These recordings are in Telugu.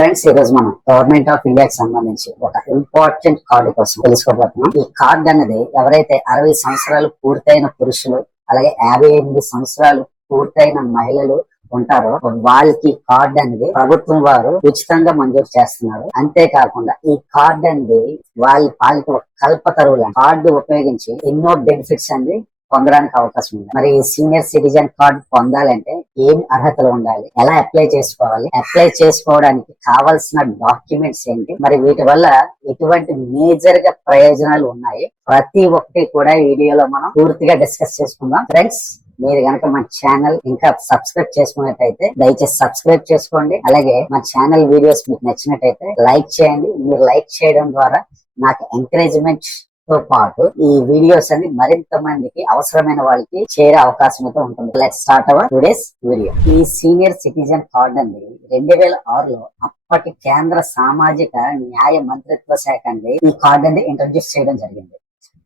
ఫ్రెండ్స్ ఈ రోజు మనం గవర్నమెంట్ ఆఫ్ ఇండియాకి సంబంధించి ఒక ఇంపార్టెంట్ కార్డు కోసం తెలుసుకోబోతున్నాం. ఈ కార్డు అనేది ఎవరైతే అరవై సంవత్సరాలు పూర్తయిన పురుషులు అలాగే యాభై ఎనిమిది సంవత్సరాలు పూర్తయిన మహిళలు ఉంటారో వాళ్ళకి కార్డు అనేది ప్రభుత్వం వారు ఉచితంగా మంజూరు చేస్తున్నారు. అంతేకాకుండా ఈ కార్డు అనేది వాళ్ళ వాళ్ళకి కల్పతరువుల కార్డు ఉపయోగించి ఎన్నో బెనిఫిట్స్ అనేది పొందడానికి అవకాశం ఉంది. మరి సీనియర్ సిటిజన్ కార్డు పొందాలంటే ఏం అర్హతలు ఉండాలి? ఎలా అప్లై చేసుకోవాలి? అప్లై చేసుకోవడానికి కావాల్సిన డాక్యుమెంట్స్ ఏంటి? మరి వీటి వల్ల ఎటువంటి మేజర్గా ప్రయోజనాలు ఉన్నాయి. ప్రతి ఒక్కటి కూడా వీడియోలో మనం పూర్తిగా డిస్కస్ చేసుకుందాం. ఫ్రెండ్స్ మీరు కనుక మా ఛానల్ ఇంకా సబ్స్క్రైబ్ చేసుకున్నట్టయితే దయచేసి సబ్స్క్రైబ్ చేసుకోండి. అలాగే మా ఛానల్ వీడియోస్ మీకు నచ్చినట్టయితే లైక్ చేయండి. మీరు లైక్ చేయడం ద్వారా నాకు ఎంకరేజ్మెంట్ తో పాటు ఈ వీడియోస్ అన్ని మరింత మందికి అవసరమైన వాళ్ళకి చేరే అవకాశం అయితే ఉంటుంది. Let start our today's video ఈ సీనియర్ సిటిజన్ కార్డ్ అండి రెండు వేల ఆరులో అప్పటి కేంద్ర సామాజిక న్యాయ మంత్రిత్వ శాఖ అండి ఈ కార్డ్ అనేది ఇంట్రడ్యూస్ చేయడం జరిగింది.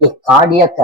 ఈ కార్డు యొక్క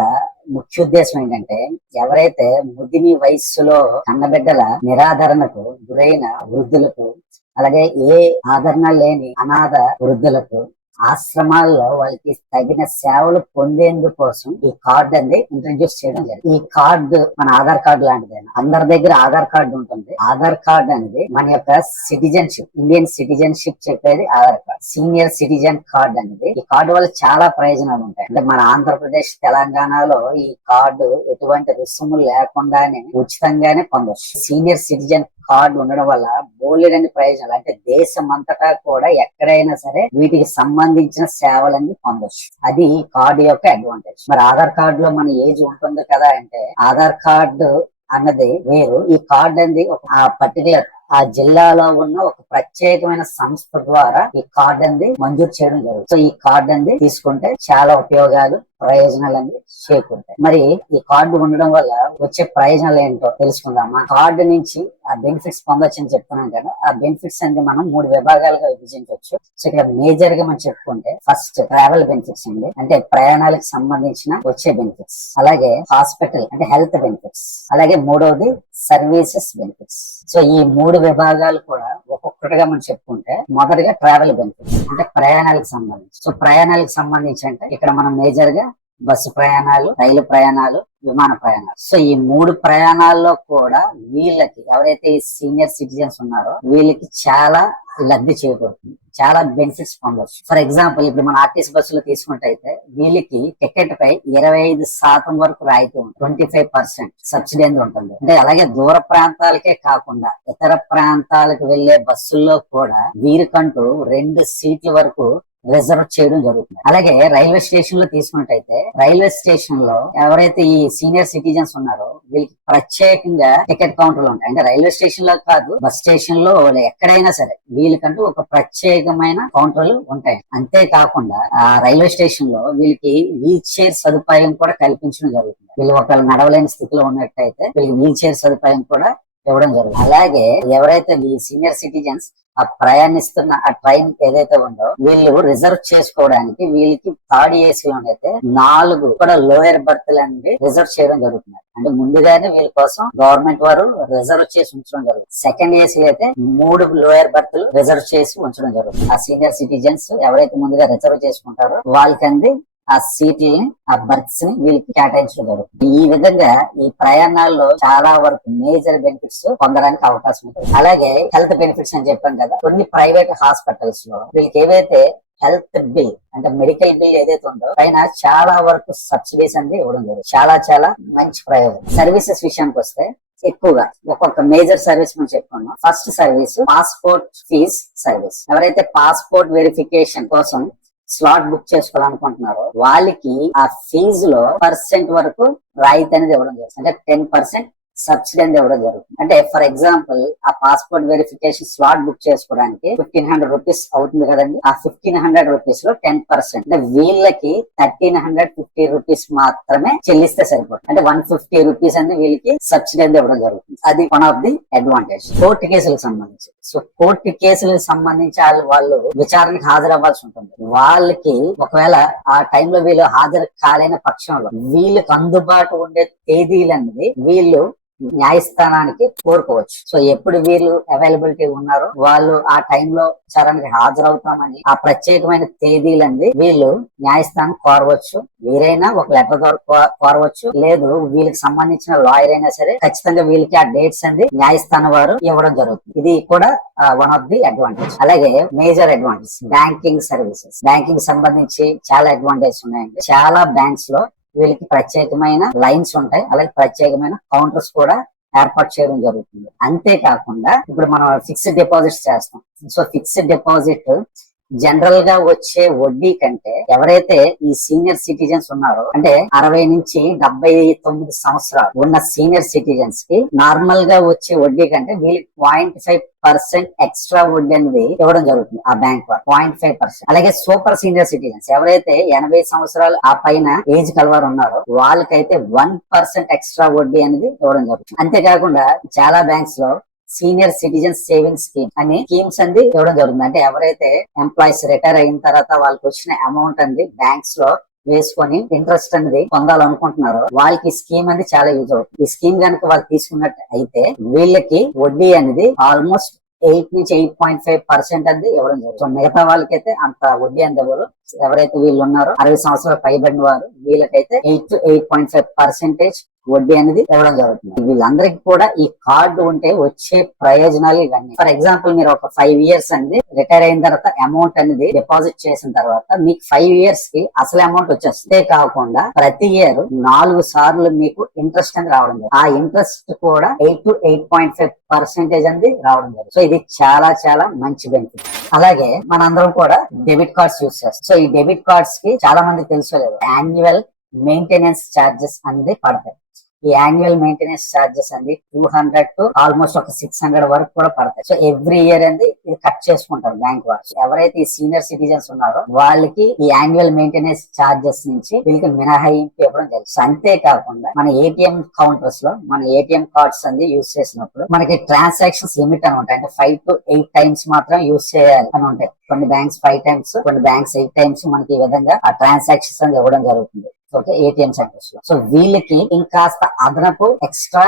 ముఖ్య ఉద్దేశం ఏంటంటే ఎవరైతే ముదిమి వయస్సులో కన్నబిడ్డల నిరాధరణకు గురైన వృద్ధులకు అలాగే ఏ ఆదరణ లేని అనాథ వృద్ధులకు ఆశ్రమాల్లో వాళ్ళకి తగిన సేవలు పొందేందుకోసం ఈ కార్డు అనేది ఇంట్రడ్యూస్ చేయడం జరిగింది. ఈ కార్డు మన ఆధార్ కార్డు లాంటిదే అందరి దగ్గర ఆధార్ కార్డు ఉంటుంది. ఆధార్ కార్డు అనేది మన యొక్క సిటిజన్షిప్ ఇండియన్ సిటిజన్షిప్ చెప్పేది Aadhaar card. Senior citizen card అనేది ఈ కార్డు వల్ల చాలా ప్రయోజనాలు ఉంటాయి. అంటే మన ఆంధ్రప్రదేశ్ తెలంగాణలో ఈ కార్డు ఎటువంటి రుసుములు లేకుండానే ఉచితంగానే పొందొచ్చు. సీనియర్ సిటిజన్ కార్డు ఉండడం వల్ల బోలెడని ప్రయోజనాలు. అంటే దేశం అంతటా కూడా ఎక్కడైనా సరే వీటికి సంబంధించిన సేవలన్నీ పొందొచ్చు. అది ఈ కార్డు యొక్క అడ్వాంటేజ్. మరి ఆధార్ కార్డు లో మన ఏజ్ ఉంటుంది కదా అంటే ఆధార్ కార్డు అన్నది వేరు. ఈ కార్డు అనేది ఒక ఆ పర్టికులర్ ఆ జిల్లాలో ఉన్న ఒక ప్రత్యేకమైన సంస్థ ద్వారా ఈ కార్డు అనేది మంజూరు చేయడం జరుగుతుంది. సో ఈ కార్డు అనేది తీసుకుంటే చాలా ఉపయోగాలు ప్రయోజనాలు అనేది చేకూరుతాయి. మరి ఈ కార్డు ఉండడం వల్ల వచ్చే ప్రయోజనాలు ఏంటో తెలుసుకుందామా? కార్డు నుంచి ఆ బెనిఫిట్స్ పొందొచ్చు అని చెప్తున్నాం కదా ఆ బెనిఫిట్స్ అనేది మనం మూడు విభాగాలుగా విభజించవచ్చు. సో ఇక్కడ మేజర్గా మనం చెప్పుకుంటే ఫస్ట్ ట్రావెల్ బెనిఫిట్స్ అండి. అంటే ప్రయాణాలకు సంబంధించిన వచ్చే బెనిఫిట్స్. అలాగే హాస్పిటల్ అంటే హెల్త్ బెనిఫిట్స్. అలాగే మూడవది సర్వీసెస్ బెనిఫిట్స్. సో ఈ మూడు విభాగాలు కూడా ఒక్కొక్కటిగా మనం చెప్పుకుంటే మొదటిగా ట్రావెల్ బెనిఫిట్స్ అంటే ప్రయాణాలకు సంబంధించి. సో ప్రయాణాలకు సంబంధించి అంటే ఇక్కడ మనం మేజర్గా బస్సు ప్రయాణాలు రైలు ప్రయాణాలు విమాన ప్రయాణాలు. సో ఈ మూడు ప్రయాణాల్లో కూడా వీళ్ళకి ఎవరైతే ఈ సీనియర్ సిటిజన్స్ ఉన్నారో వీళ్ళకి చాలా లబ్ధి చేకూరుతుంది. చాలా బెనిఫిట్స్ పొందవచ్చు ఫర్ ఎగ్జాంపుల్ ఇప్పుడు మన ఆర్టీసీ బస్సులు తీసుకున్నట్టయితే వీళ్ళకి టికెట్ పై ఇరవై ఐదు శాతం వరకు రాయితీ ఉంది ట్వంటీ ఫైవ్ పర్సెంట్ సబ్సిడీ అనేది ఉంటుంది. అంటే అలాగే దూర ప్రాంతాలకే కాకుండా ఇతర ప్రాంతాలకు వెళ్ళే బస్సుల్లో కూడా వీరికంటూ రెండు సీట్ల వరకు రిజర్వ్ చేయడం జరుగుతుంది. అలాగే రైల్వే స్టేషన్లో తీసుకున్నట్టయితే రైల్వే స్టేషన్లో ఎవరైతే ఈ సీనియర్ సిటిజన్స్ ఉన్నారో వీళ్ళకి ప్రత్యేకంగా టికెట్ కౌంటర్లు ఉంటాయి. అంటే రైల్వే స్టేషన్లో కాదు బస్ స్టేషన్లో ఎక్కడైనా సరే వీళ్ళకంటూ ఒక ప్రత్యేకమైన కౌంటర్లు ఉంటాయి. అంతేకాకుండా ఆ రైల్వే స్టేషన్లో వీళ్ళకి వీల్ చైర్ సదుపాయం కూడా కల్పించడం జరుగుతుంది. వీళ్ళు ఒకవేళ నడవలేని స్థితిలో ఉన్నట్టయితే వీళ్ళకి వీల్ చైర్ సదుపాయం కూడా ఇవ్వడం జరిగింది. అలాగే ఎవరైతే ఈ సీనియర్ సిటిజన్స్ ఆ ప్రయాణిస్తున్న ఆ ట్రైన్ ఏదైతే ఉందో వీళ్ళు రిజర్వ్ చేసుకోవడానికి వీళ్ళకి థర్డ్ ఏసీ అయితే నాలుగు కూడా లోయర్ బర్త్ అనేది రిజర్వ్ చేయడం జరుగుతుంది. అంటే ముందుగానే వీళ్ళ కోసం గవర్నమెంట్ వారు రిజర్వ్ చేసి ఉంచడం జరుగుతుంది. సెకండ్ ఏసీ అయితే మూడు లోయర్ బర్త్లు రిజర్వ్ చేసి ఉంచడం జరుగుతుంది. ఆ సీనియర్ సిటిజన్స్ ఎవరైతే ముందుగా రిజర్వ్ చేసుకుంటారో వాళ్ళకి అంది ఆ సీట్లని ఆ బర్త్స్ని వీళ్ళకి కేటాయించడం జరుగుతుంది. ఈ విధంగా ఈ ప్రయాణాల్లో చాలా వరకు మేజర్ బెనిఫిట్స్ పొందడానికి అవకాశం ఉంటుంది. అలాగే హెల్త్ బెనిఫిట్స్ అని చెప్పాం కదా కొన్ని ప్రైవేట్ హాస్పిటల్స్లో వీళ్ళకి ఏవైతే హెల్త్ బిల్ అంటే మెడికల్ బిల్ ఏదైతే ఉందో పైన చాలా వరకు సబ్సిడీస్ అనేది ఇవ్వడం జరుగుతుంది. చాలా చాలా మంచి ప్రయోజనం. సర్వీసెస్ విషయానికి వస్తే ఎక్కువగా ఒక్కొక్క మేజర్ సర్వీస్ మనం చెప్పుకున్నాం. First service passport fees service. ఎవరైతే పాస్పోర్ట్ వెరిఫికేషన్ కోసం స్లాట్ బుక్ చేసుకోవాలనుకుంటున్నారో వాళ్ళకి ఆ ఫీజులో పర్సెంట్ వరకు రాయితీ అనేది ఇవ్వడం జరుగుతుంది. అంటే టెన్ పర్సెంట్ సబ్సిడీ అనేది ఇవ్వడం జరుగుతుంది. అంటే ఫర్ ఎగ్జాంపుల్ ఆ పాస్పోర్ట్ వెరిఫికేషన్ స్లాట్ బుక్ చేసుకోవడానికి ఫిఫ్టీన్ హండ్రెడ్ రూపీస్ అవుతుంది కదండి. ఆ ఫిఫ్టీన్ హండ్రెడ్ రూపీస్లో టెన్ పర్సెంట్ అంటే వీళ్ళకి థర్టీన్ హండ్రెడ్ ఫిఫ్టీ రూపీస్ మాత్రమే చెల్లిస్తే సరిపోతుంది. అంటే వన్ ఫిఫ్టీ రూపీస్ అనేది వీళ్ళకి సబ్సిడీ అనేది ఇవ్వడం జరుగుతుంది. అది one of the advantage court కేసులకు సంబంధించి. సో కోర్టు కేసులకు సంబంధించి వాళ్ళు వాళ్ళు విచారణకు హాజరవ్వాల్సి ఉంటుంది. వాళ్ళకి ఒకవేళ ఆ టైంలో వీళ్ళు హాజరు కాలేని పక్షంలో వీళ్ళకి అందుబాటు ఉండే తేదీలు అనేది వీళ్ళు న్యాయస్థానానికి కోరుకోవచ్చు. సో ఎప్పుడు వీళ్ళు అవైలబిలిటీ ఉన్నారో వాళ్ళు ఆ టైంలో చరణ్కి హాజరవుతామని ఆ ప్రత్యేకమైన తేదీలంది వీళ్ళు న్యాయస్థానం కోరవచ్చు. వీరైనా ఒక లెటర్ ద్వారా కో- కోరవచ్చు. లేదు వీళ్ళకి సంబంధించిన లాయర్ అయినా సరే ఖచ్చితంగా వీళ్ళకి ఆ డేట్స్ అంది న్యాయస్థానం వారు ఇవ్వడం జరుగుతుంది. ఇది కూడా వన్ ఆఫ్ ది అడ్వాంటేజ్. అలాగే major advantage. Banking services. Banking సంబంధించి చాలా అడ్వాంటేజ్ ఉన్నాయండి. చాలా బ్యాంక్స్లో వీళ్ళకి ప్రత్యేకమైన లైన్స్ ఉంటాయి. అలాగే ప్రత్యేకమైన కౌంటర్స్ కూడా ఏర్పాటు చేయడం జరుగుతుంది. అంతేకాకుండా ఇప్పుడు మనం ఫిక్స్డ్ డిపాజిట్స్ చేస్తాం. సో ఫిక్స్డ్ డిపాజిట్ జనరల్గా వచ్చే వడ్డీ కంటే ఎవరైతే ఈ సీనియర్ సిటిజన్స్ ఉన్నారో అంటే అరవై నుంచి డెబ్బై తొమ్మిది సంవత్సరాలు ఉన్న సీనియర్ సిటిజన్స్కి నార్మల్గా వచ్చే వడ్డీ కంటే వీళ్ళకి పాయింట్ ఫైవ్ పర్సెంట్ ఎక్స్ట్రా వడ్డీ అనేది ఇవ్వడం జరుగుతుంది ఆ బ్యాంక్ పాయింట్ ఫైవ్ పర్సెంట్. అలాగే సూపర్ సీనియర్ సిటిజన్స్ ఎవరైతే ఎనభై సంవత్సరాలు ఆ పైన ఏజ్ కలవారు ఉన్నారో వాళ్ళకైతే వన్ పర్సెంట్ ఎక్స్ట్రా వడ్డీ అనేది ఇవ్వడం జరుగుతుంది. అంతేకాకుండా చాలా బ్యాంక్స్లో సీనియర్ సిటిజన్ సేవింగ్ స్కీమ్ అని స్కీమ్స్ అంది ఇవ్వడం జరుగుతుంది. అంటే ఎవరైతే ఎంప్లాయీస్ రిటైర్ అయిన తర్వాత వాళ్ళకి వచ్చిన అమౌంట్ అంది బ్యాంక్స్లో వేసుకొని ఇంట్రెస్ట్ అనేది పొందాలనుకుంటున్నారో వాళ్ళకి స్కీమ్ అనేది చాలా యూజ్ అవుతుంది. ఈ స్కీమ్ కనుక వాళ్ళు తీసుకున్నట్టు అయితే వీళ్ళకి వడ్డీ అనేది ఆల్మోస్ట్ ఎయిట్ నుంచి ఎయిట్ పాయింట్ ఫైవ్ పర్సెంట్ అనేది ఇవ్వడం జరుగుతుంది. మిగతా మిగతా వాళ్ళకైతే అంత వడ్డీ అంత ఎవరు ఎవరైతే వీళ్ళు ఉన్నారో అరవై సంవత్సరాలు పైబడిన వారు వీళ్ళకైతే eight to eight point five percentage వడ్డీ అనేది ఇవ్వడం జరుగుతుంది. వీళ్ళందరికీ కూడా ఈ కార్డు ఉంటే వచ్చే ప్రయోజనాలు ఇవన్నీ. ఫర్ ఎగ్జాంపుల్ మీరు ఒక ఫైవ్ ఇయర్స్ అనేది రిటైర్ అయిన తర్వాత అమౌంట్ అనేది డిపాజిట్ చేసిన తర్వాత మీకు ఫైవ్ ఇయర్స్కి అసలు అమౌంట్ వచ్చేస్తే కాకుండా ప్రతి ఇయర్ నాలుగు సార్లు మీకు ఇంట్రెస్ట్ అనేది రావడం జరుగుతుంది. ఆ ఇంట్రెస్ట్ కూడా eight to eight point five percentage అనేది రావడం జరుగుతుంది. సో ఇది చాలా చాలా మంచి బెనిఫిట్. అలాగే మనందరం కూడా డెబిట్ కార్డ్స్ యూస్ చేస్తాం. సో ఈ డెబిట్ కార్డ్స్కి చాలా మంది తెలుసుకోలేదు యాన్యువల్ మెయింటెనెన్స్ చార్జెస్ అనేది పడతాయి. ఈ యాన్యువల్ మెయింటెనెన్స్ చార్జెస్ అండి టూ హండ్రెడ్ టు ఆల్మోస్ట్ ఒక సిక్స్ హండ్రెడ్ వరకు కూడా పడతాయి. సో ఎవ్రీ ఇయర్ అనేది ఇది కట్ చేసుకుంటారు బ్యాంక్ వాళ్ళు. ఎవరైతే ఈ సీనియర్ సిటిజన్స్ ఉన్నారో వాళ్ళకి ఈ యాన్యువల్ మెయింటెనెన్స్ చార్జెస్ నుంచి వీళ్ళకి మినహాయింపు ఇవ్వడం జరుగుతుంది. అంతేకాకుండా మన ఏటీఎం కౌంటర్స్లో మన ఏటీఎం కార్డ్స్ అండి యూజ్ చేసినప్పుడు మనకి ట్రాన్సాక్షన్స్ లిమిట్ అని ఉంటాయి. అంటే ఫైవ్ టు ఎయిట్ టైమ్స్ మాత్రం యూస్ చేయాలి అని ఉంటాయి. కొన్ని బ్యాంక్స్ ఫైవ్ టైమ్స్ కొన్ని బ్యాంక్స్ ఎయిట్ టైమ్స్ మనకి ఈ విధంగా ఆ ట్రాన్సాక్షన్స్ అనేది ఇవ్వడం జరుగుతుంది. ఓకే ఏటీఎం సెంటర్స్లో సో వీళ్ళకి ఇంకాస్త అదనపు ఎక్స్ట్రా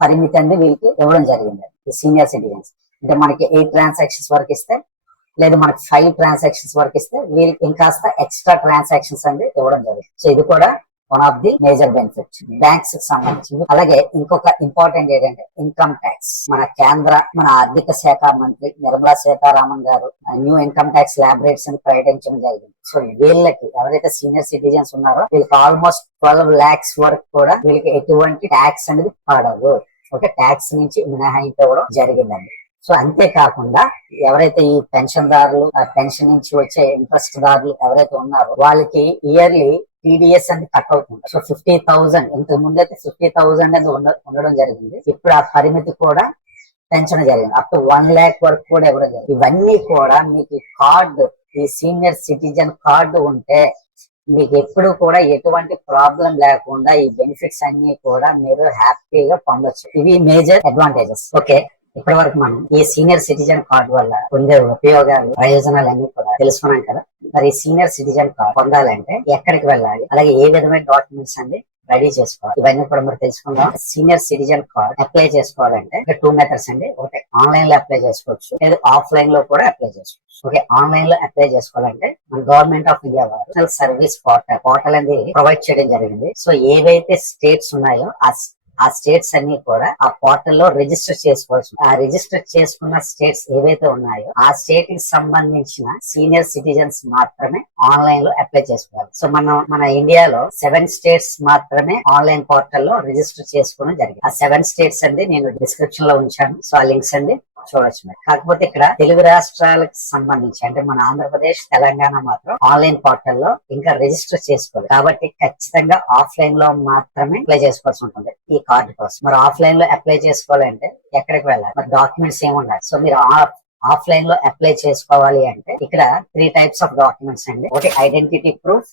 పరిమితి అనేది వీళ్ళకి ఇవ్వడం జరిగింది. సీనియర్ సిటిజన్స్ అంటే మనకి ఎయిట్ ట్రాన్సాక్షన్స్ వరకు ఇస్తే లేదు మనకి ఫైవ్ ట్రాన్సాక్షన్స్ వరకు ఇస్తే వీళ్ళకి ఇంకాస్త ఎక్స్ట్రా ట్రాన్సాక్షన్స్ అనేది ఇవ్వడం జరుగుతుంది. సో ఇది కూడా one of the major benefits బ్యాంక్స్కి సంబంధించి అలాగే ఇంకొక ఇంపార్టెంట్ ఏంటంటే ఇన్కమ్ ట్యాక్స్ మన కేంద్ర మన ఆర్థిక శాఖ మంత్రి నిర్మలా సీతారామన్ గారు న్యూ ఇన్కమ్ ట్యాక్స్ ల్యాబ్ అని ప్రకటించడం జరిగింది. సో వీళ్ళకి ఎవరైతే సీనియర్ సిటిజన్స్ ఉన్నారో వీళ్ళకి ఆల్మోస్ట్ ట్వెల్వ్ లాక్స్ వరకు కూడా వీళ్ళకి ఎటువంటి ట్యాక్స్ అనేది పడదు. ఓకే ట్యాక్స్ నుంచి మినహాయింపు ఇవ్వడం జరిగిందండి. సో అంతేకాకుండా ఎవరైతే ఈ పెన్షన్ దారులు ఆ పెన్షన్ నుంచి వచ్చే ఇంట్రెస్ట్ దారులు ఎవరైతే ఉన్నారో వాళ్ళకి ఇయర్లీ టీడీఎస్ అనేది కట్ అవుతుంది. సో ఫిఫ్టీ థౌసండ్ ఇంతకు ముందు అయితే ఫిఫ్టీ థౌసండ్ అనేది ఉండడం జరిగింది. ఇప్పుడు ఆ పరిమితి కూడా పెంచడం జరిగింది. అప్ టు వన్ ల్యాక్ వరకు కూడా ఇవ్వడం జరిగింది. ఇవన్నీ కూడా మీకు కార్డు ఈ సీనియర్ సిటిజన్ కార్డు ఉంటే మీకు ఎప్పుడు కూడా ఎటువంటి ప్రాబ్లం లేకుండా ఈ బెనిఫిట్స్ అన్ని కూడా మీరు హ్యాపీగా పొందొచ్చు. ఇవి మేజర్ అడ్వాంటేజెస్ ఓకే ఇప్పటి వరకు మనం ఈ సీనియర్ సిటిజన్ కార్డు వల్ల పొందే ఉపయోగాలు ప్రయోజనాలు అన్ని కూడా తెలుసుకున్నాం కదా. మరి సీనియర్ సిటిజన్ కార్డు పొందాలంటే ఎక్కడికి వెళ్ళాలి? అలాగే ఏ విధమైన డాక్యుమెంట్స్ అండి రెడీ చేసుకోవాలి? ఇవన్నీ కూడా మరి తెలుసుకుందాం. సీనియర్ సిటిజన్ కార్డ్ అప్లై చేసుకోవాలంటే టూ మెథడ్స్ అండి. ఒకటి ఆన్లైన్లో అప్లై చేసుకోవచ్చు. లేదా ఆఫ్లైన్లో కూడా అప్లై చేసుకోవచ్చు. ఓకే ఆన్లైన్లో అప్లై చేసుకోవాలంటే మన గవర్నమెంట్ ఆఫ్ ఇండియా వారు సర్వీస్ పోర్టల్ పోర్టల్ అనేది ప్రొవైడ్ చేయడం జరిగింది. సో ఏవైతే స్టేట్స్ ఉన్నాయో ఆ ఆ స్టేట్స్ అన్ని కూడా ఆ పోర్టల్లో రిజిస్టర్ చేసుకోవచ్చు. ఆ రిజిస్టర్ చేసుకున్న స్టేట్స్ ఏవైతే ఉన్నాయో ఆ స్టేట్కి సంబంధించిన సీనియర్ సిటిజన్స్ మాత్రమే ఆన్లైన్లో అప్లై చేసుకోవాలి. సో మనం మన ఇండియాలో సెవెన్ స్టేట్స్ మాత్రమే ఆన్లైన్ పోర్టల్లో రిజిస్టర్ చేసుకోవడం జరిగింది. ఆ సెవెన్ స్టేట్స్ అండి నేను డిస్క్రిప్షన్లో ఉంచాను. సో ఆ లింక్స్ అండి. చూడొచ్చు కాకపోతే ఇక్కడ తెలుగు రాష్ట్రాలకు సంబంధించి అంటే మన ఆంధ్రప్రదేశ్ తెలంగాణ మాత్రం ఆన్లైన్ పోర్టల్లో ఇంకా రిజిస్టర్ చేసుకోవాలి. కాబట్టి ఖచ్చితంగా ఆఫ్లైన్లో మాత్రమే అప్లై చేసుకోవాల్సి ఉంటుంది ఈ కార్డు కోసం. మరి ఆఫ్లైన్లో అప్లై చేసుకోవాలంటే ఎక్కడికి వెళ్ళాలి? మరి డాక్యుమెంట్స్ ఏముండాలి సో మీరు ఆఫ్లైన్లో అప్లై చేసుకోవాలి అంటే ఇక్కడ త్రీ టైప్స్ ఆఫ్ డాక్యుమెంట్స్ అండి. ఒకటి identity proof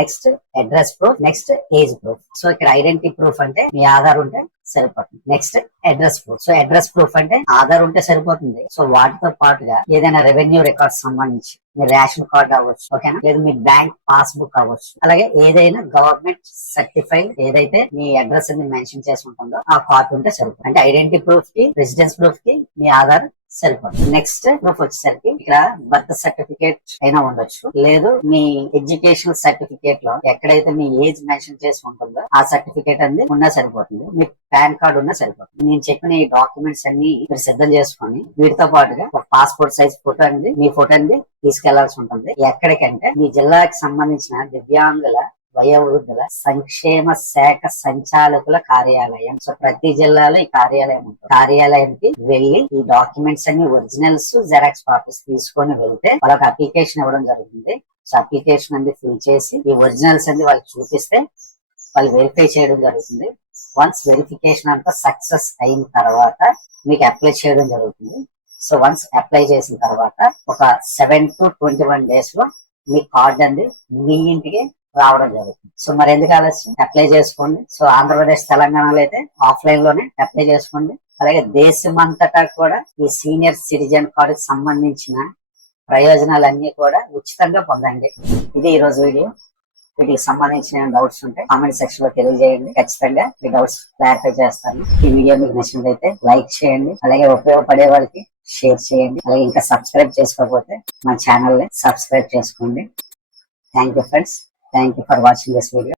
next address proof next age proof so ఇక్కడ ఐడెంటిటీ ప్రూఫ్ అంటే మీ ఆధార్ ఉంటే సరిపోతుంది. Next address proof so address proof అంటే ఆధార్ ఉంటే సరిపోతుంది. సో వాటితో పాటుగా ఏదైనా రెవెన్యూ రికార్డ్ సంబంధించి మీ రేషన్ కార్డ్ అవ్వచ్చు ఓకేనా లేదా మీ బ్యాంక్ పాస్బుక్ అవ్వచ్చు. అలాగే ఏదైనా గవర్నమెంట్ సర్టిఫైడ్ ఏదైతే మీ అడ్రస్ అని మెన్షన్ చేసి ఉంటుందో ఆ కార్డ్ ఉంటే సరిపోతుంది. అంటే ఐడెంటిటీ ప్రూఫ్కి రెసిడెన్స్ ప్రూఫ్కి మీ ఆధార్ సరిపోతుంది. నెక్స్ట్ ప్రూఫ్ వచ్చేసరికి ఇక్కడ బర్త్ సర్టిఫికేట్ అయినా ఉండొచ్చు. లేదు మీ ఎడ్యుకేషన్ సర్టిఫికేట్లో ఎక్కడైతే మీ ఏజ్ మెన్షన్ చేసి ఉంటుందో ఆ సర్టిఫికేట్ అనేది ఉన్నా సరిపోతుంది. మీ పాన్ కార్డు ఉన్నా సరిపోతుంది. నేను చెప్పిన ఈ డాక్యుమెంట్స్ అన్ని మీరు సిద్ధం చేసుకొని వీటితో పాటుగా ఒక పాస్పోర్ట్ సైజ్ ఫోటో అనేది మీ ఫోటో అనేది తీసుకెళ్ళాల్సి ఉంటుంది. ఎక్కడికంటే మీ జిల్లాకి సంబంధించిన దివ్యాంగుల వయోవృద్ధుల సంక్షేమ శాఖ సంచాలకుల కార్యాలయం. సో ప్రతి జిల్లాలో ఈ కార్యాలయం ఉంటుంది. కార్యాలయానికి వెళ్ళి ఈ డాక్యుమెంట్స్ అన్ని ఒరిజినల్స్ జెరాక్స్ కాపీస్ తీసుకొని వెళ్తే వాళ్ళకి అప్లికేషన్ ఇవ్వడం జరుగుతుంది సో అప్లికేషన్ అనేది ఫిల్ చేసి ఈ ఒరిజినల్స్ అన్ని వాళ్ళకి చూపిస్తే వాళ్ళు వెరిఫై చేయడం జరుగుతుంది. వన్స్ వెరిఫికేషన్ అంతా సక్సెస్ అయిన తర్వాత మీకు అప్లై చేయడం జరుగుతుంది. సో వన్స్ అప్లై చేసిన తర్వాత ఒక సెవెన్ టు ట్వంటీ వన్ డేస్లో మీ కార్డ్ అనేది మీ ఇంటికి రావడం జరుగుతుంది. సో మరి ఎందుకు ఆలస్యం? అప్లై చేసుకోండి. సో ఆంధ్రప్రదేశ్ తెలంగాణలో అయితే ఆఫ్లైన్లోనే అప్లై చేసుకోండి. అలాగే దేశమంతటా కూడా ఈ సీనియర్ సిటిజన్ కార్డు సంబంధించిన ప్రయోజనాలన్నీ కూడా ఉచితంగా పొందండి. ఇది ఈ రోజు వీడియో. వీటికి సంబంధించిన డౌట్స్ ఉంటే కామెంట్ సెక్షన్లో తెలియజేయండి. ఖచ్చితంగా మీ డౌట్స్ క్లారిఫై చేస్తాను. ఈ వీడియో మీకు నచ్చినట్లయితే లైక్ చేయండి. అలాగే ఉపయోగపడే వాళ్ళకి షేర్ చేయండి. అలాగే ఇంకా సబ్స్క్రైబ్ చేసుకోకపోతే మా ఛానల్ని సబ్స్క్రైబ్ చేసుకోండి. Thank you friends thank you for watching this video